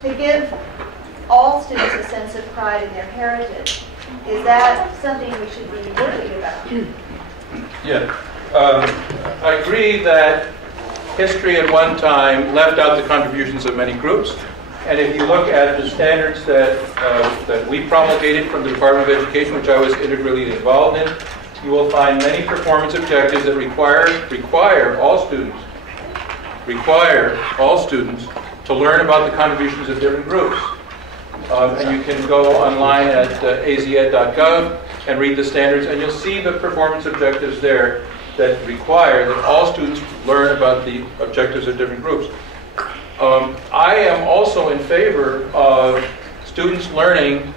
to give all students a sense of pride in their heritage. Is that something we should be worried about? Yeah. I agree that history at one time left out the contributions of many groups. And if you look at the standards that we promulgated from the Department of Education, which I was integrally involved in, you will find many performance objectives that require all students to learn about the contributions of different groups. And you can go online at azed.gov and read the standards, and you'll see the performance objectives there that require that all students learn about the objectives of different groups. I am also in favor of students learning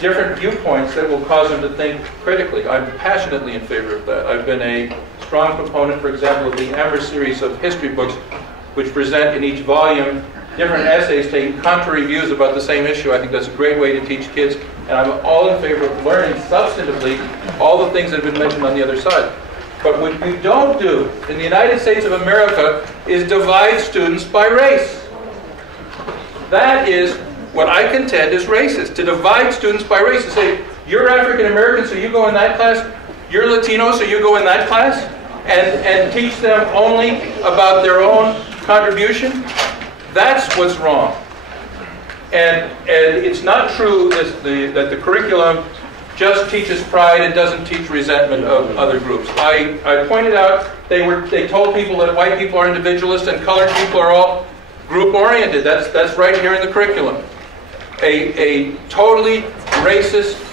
different viewpoints that will cause them to think critically. I'm passionately in favor of that. I've been a strong proponent, for example, of the Amber series of history books, which present in each volume different essays taking contrary views about the same issue. I think that's a great way to teach kids, and I'm all in favor of learning substantively all the things that have been mentioned on the other side. But what we don't do in the United States of America is divide students by race. That is what I contend is racist, to divide students by race, to say, you're African American, so you go in that class, you're Latino, so you go in that class, and teach them only about their own contribution. That's what's wrong. And it's not true that the curriculum just teaches pride and doesn't teach resentment of other groups. I pointed out they told people that white people are individualists and colored people are all group-oriented. That's right here in the curriculum. A totally racist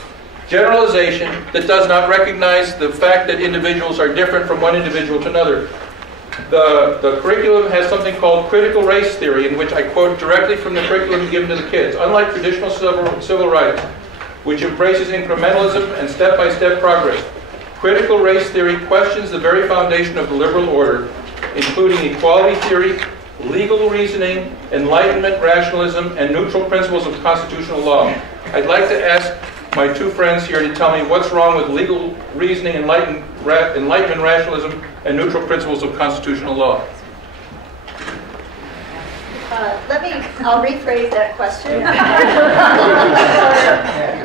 generalization that does not recognize the fact that individuals are different from one individual to another. The curriculum has something called critical race theory, in which I quote directly from the curriculum given to the kids. Unlike traditional civil rights, which embraces incrementalism and step-by-step progress, critical race theory questions the very foundation of the liberal order, including equality theory, legal reasoning, enlightenment, rationalism, and neutral principles of constitutional law. I'd like to ask my two friends here to tell me what's wrong with legal reasoning, enlightenment, rationalism, and neutral principles of constitutional law. I'll rephrase that question.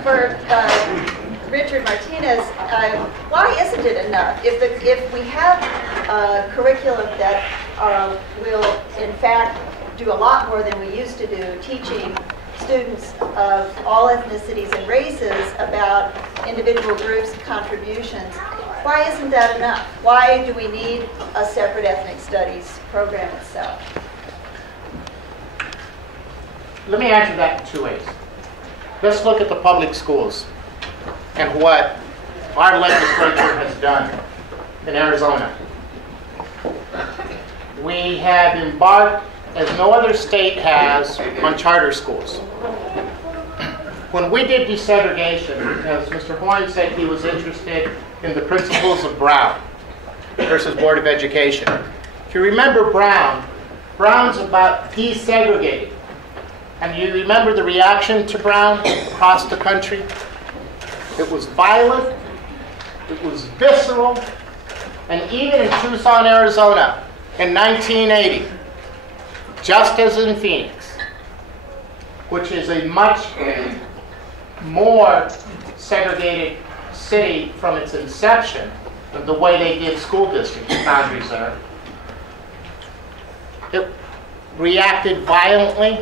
for Richard Martinez, why isn't it enough? If we have a curriculum that will, in fact, do a lot more than we used to do, teaching students of all ethnicities and races about individual groups' contributions, why isn't that enough? Why do we need a separate ethnic studies program itself? Let me answer that in two ways. Let's look at the public schools and what our legislature has done in Arizona. We have embarked, as no other state has, on charter schools. When we did desegregation, as Mr. Horne said he was interested in the principles of Brown versus Board of Education. If you remember Brown's about desegregating. And you remember the reaction to Brown across the country? It was violent, it was visceral, and even in Tucson, Arizona, in 1980, just as in Phoenix, which is a much more segregated city from its inception, than the way they did school district boundaries there, it reacted violently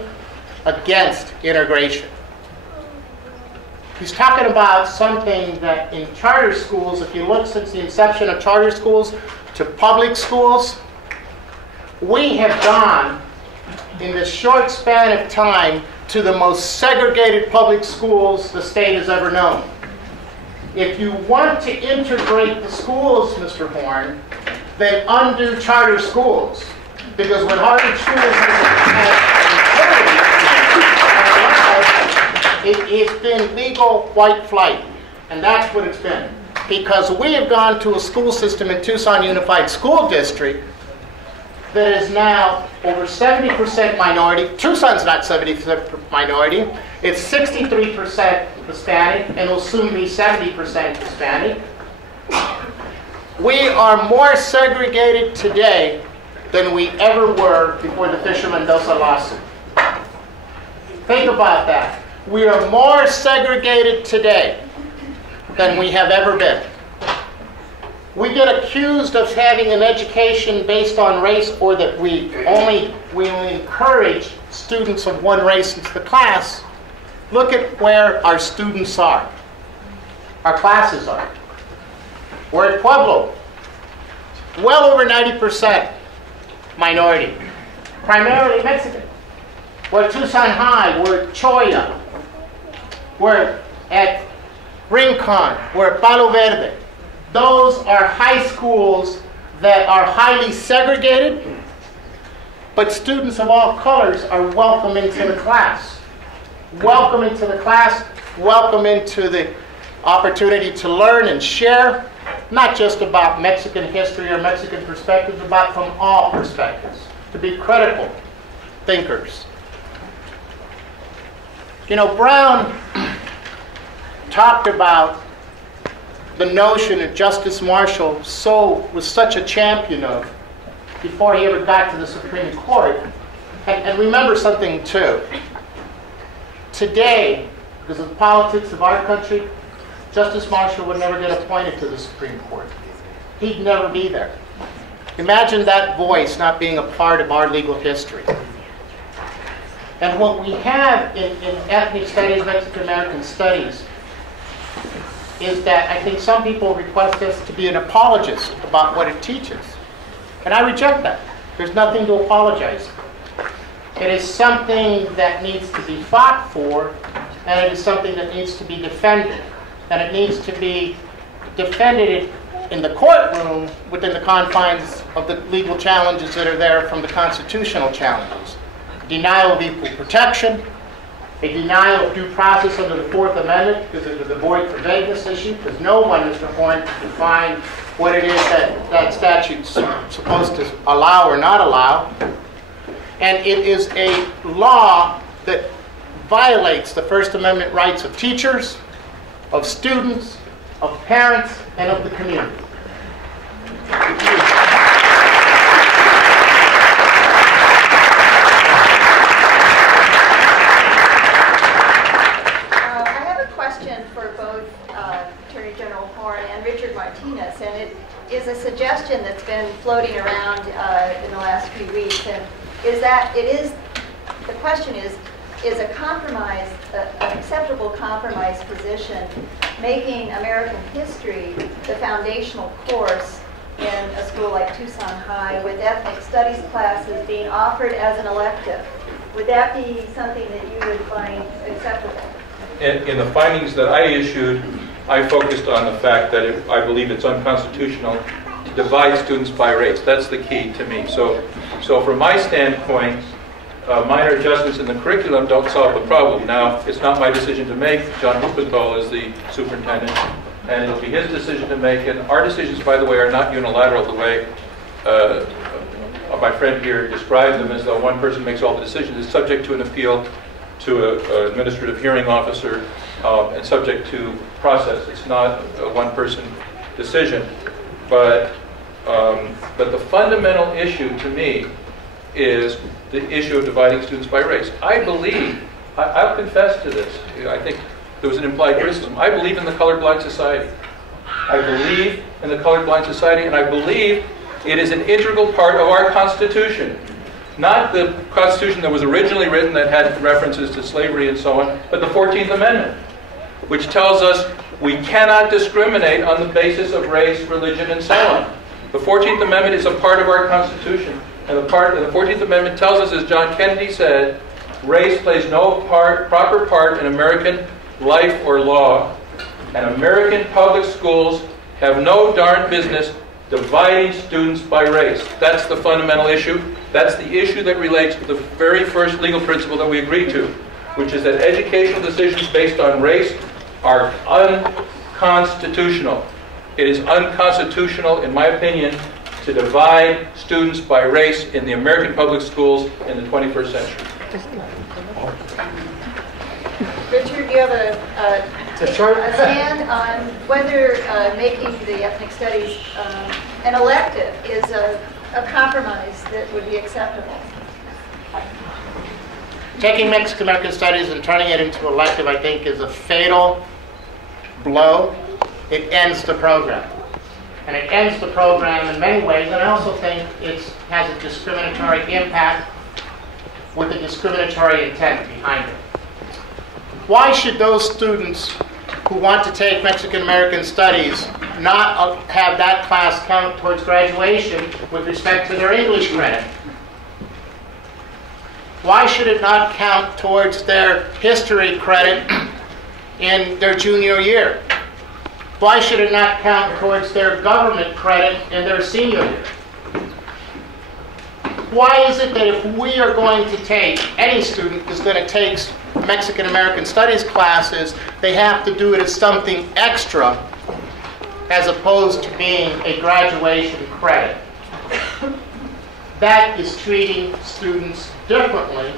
against integration. He's talking about something that in charter schools, if you look since the inception of charter schools to public schools, we have gone in this short span of time to the most segregated public schools the state has ever known. If you want to integrate the schools, Mr. Horne, then undo charter schools. Because when Harvard schools it's been legal white flight, and that's what it's been. Because we have gone to a school system in Tucson Unified School District that is now over 70% minority. Tucson's not 70% minority. It's 63% Hispanic, and will soon be 70% Hispanic. We are more segregated today than we ever were before the Fisher Mendoza lawsuit. Think about that. We are more segregated today than we have ever been. We get accused of having an education based on race, or that we only encourage students of one race into the class. Look at where our students are, our classes are. We're at Pueblo, well over 90% minority, primarily Mexican. We're at Tucson High, we're at Choya, we're at Rincon, we're at Palo Verde. Those are high schools that are highly segregated, but students of all colors are welcome into the class. Welcome into the class, welcome into the opportunity to learn and share, not just about Mexican history or Mexican perspectives, but from all perspectives, to be critical thinkers. You know, Brown talked about the notion that Justice Marshall was such a champion of before he ever got to the Supreme Court. And remember something too. Today, because of the politics of our country, Justice Marshall would never get appointed to the Supreme Court. He'd never be there. Imagine that voice not being a part of our legal history. And what we have in ethnic studies, Mexican American studies, is that I think some people request us to be an apologist about what it teaches. And I reject that. There's nothing to apologize for. It is something that needs to be fought for, and it is something that needs to be defended. And it needs to be defended in the courtroom within the confines of the legal challenges that are there from the constitutional challenges. Denial of equal protection, a denial of due process under the Fourth Amendment because of the void for vagueness issue, because no one is going to define what it is that that statute's supposed to allow or not allow. And it is a law that violates the First Amendment rights of teachers, of students, of parents, and of the community. Martinez, and it is a suggestion that's been floating around in the last few weeks, and the question is a compromise, an acceptable compromise position, making American history the foundational course in a school like Tucson High, with ethnic studies classes being offered as an elective? Would that be something that you would find acceptable? In the findings that I issued, I focused on the fact that I believe it's unconstitutional to divide students by race. That's the key to me. So from my standpoint, minor adjustments in the curriculum don't solve the problem. Now, it's not my decision to make. John Huppenthal is the superintendent, and it'll be his decision to make. And our decisions, by the way, are not unilateral the way my friend here described them, as though one person makes all the decisions. It's subject to an appeal to an administrative hearing officer, and subject to process. It's not a one-person decision. But the fundamental issue to me is the issue of dividing students by race. I believe, I'll confess to this, I think there was an implied criticism. I believe in the colorblind society. I believe in the colorblind society, and I believe it is an integral part of our Constitution. Not the Constitution that was originally written that had references to slavery and so on, but the 14th Amendment, which tells us we cannot discriminate on the basis of race, religion, and so on. The 14th Amendment is a part of our Constitution, and the 14th Amendment tells us, as John Kennedy said, race plays no proper part in American life or law, and American public schools have no darn business dividing students by race. That's the fundamental issue. That's the issue that relates to the very first legal principle that we agreed to, which is that educational decisions based on race are unconstitutional. It is unconstitutional, in my opinion, to divide students by race in the American public schools in the 21st century. Richard, do you have a stand on whether making the ethnic studies an elective is a compromise that would be acceptable? Taking Mexican American Studies and turning it into elective, I think, is a fatal blow. It ends the program. And it ends the program in many ways, and I also think it has a discriminatory impact with a discriminatory intent behind it. Why should those students who want to take Mexican American Studies not have that class count towards graduation with respect to their English credit? Why should it not count towards their history credit in their junior year? Why should it not count towards their government credit in their senior year? Why is it that if we are going to take, any student is going to take Mexican American Studies classes, they have to do it as something extra as opposed to being a graduation credit? That is treating students differently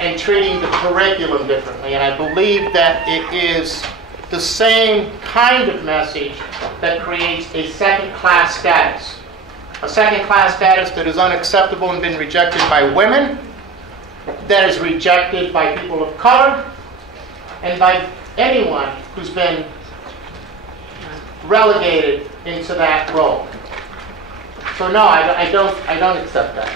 and treating the curriculum differently. And I believe that it is the same kind of message that creates a second-class status. A second-class status that is unacceptable and been rejected by women, that is rejected by people of color, and by anyone who's been relegated into that role. So no, I don't accept that.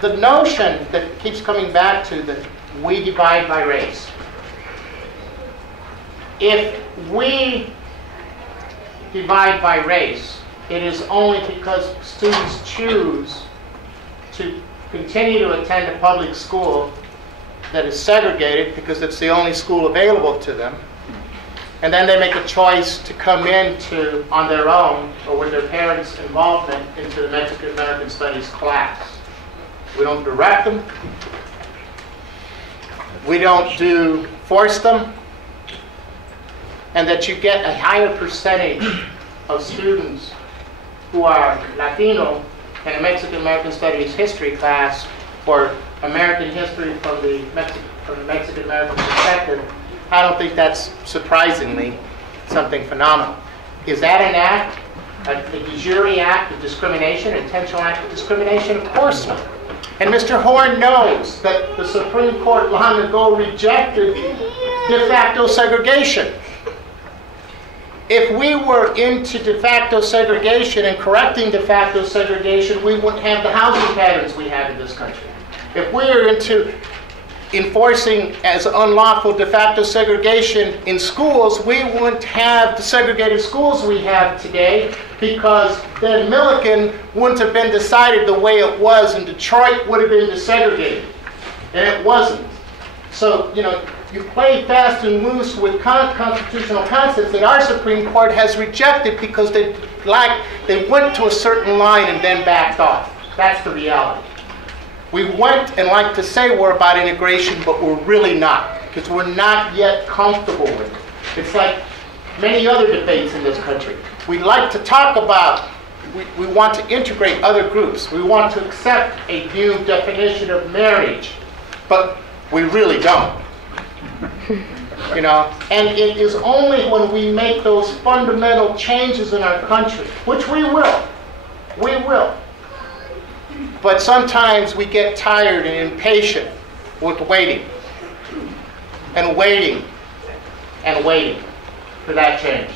The notion that keeps coming back to that we divide by race. If we divide by race, it is only because students choose to continue to attend a public school that is segregated because it's the only school available to them. And then they make a choice to come into, on their own, or with their parents' involvement, into the Mexican American Studies class. We don't direct them. We don't force them. And that you get a higher percentage of students who are Latino in a Mexican American Studies history class or American history from the Mexican American perspective. I don't think that's surprisingly something phenomenal. Is that an act, a de jure act of discrimination, an intentional act of discrimination? Of course not. And Mr. Horne knows that the Supreme Court long ago rejected de facto segregation. If we were into de facto segregation and correcting de facto segregation, we wouldn't have the housing patterns we have in this country. If we were into enforcing as unlawful de facto segregation in schools, we wouldn't have the segregated schools we have today, because then Milliken wouldn't have been decided the way it was, and Detroit would have been desegregated. And it wasn't. So, you play fast and loose with constitutional concepts that our Supreme Court has rejected because they went to a certain line and then backed off. That's the reality. We went and like to say we're about integration, but we're really not, because we're not yet comfortable with it. It's like many other debates in this country. We like to talk about, we want to integrate other groups. We want to accept a new definition of marriage, but we really don't. And it is only when we make those fundamental changes in our country, which we will, but sometimes we get tired and impatient with waiting and waiting and waiting for that change.